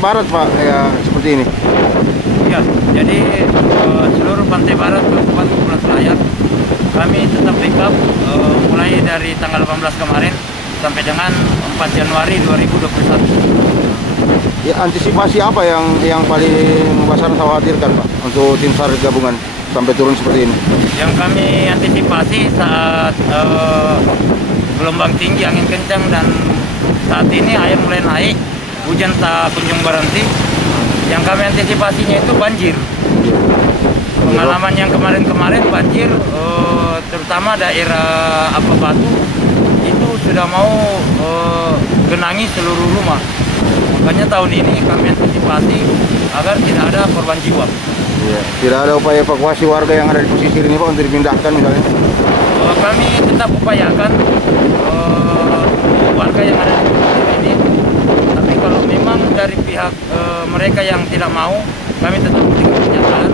barat Pak, ya seperti ini. Iya, jadi seluruh pantai barat Kabupaten Kepulauan Selayar kami tetap backup mulai dari tanggal 18 kemarin sampai dengan 4 Januari 2021. Ya, antisipasi apa yang paling Basarnas khawatirkan Pak untuk tim SAR gabungan sampai turun seperti ini? Yang kami antisipasi saat gelombang tinggi, angin kencang, dan saat ini air mulai naik, hujan tak kunjung berhenti. Yang kami antisipasinya itu banjir. Pengalaman yang kemarin-kemarin banjir, terutama daerah Batu, itu sudah mau genangi seluruh rumah. Makanya tahun ini kami antisipasi agar tidak ada korban jiwa. Ya, tidak ada upaya evakuasi warga yang ada di pesisir ini Pak untuk dipindahkan misalnya? Kami tetap upayakan warga yang ada di pesisir ini. Tapi kalau memang dari pihak mereka yang tidak mau, kami tetap memberikan pernyataan.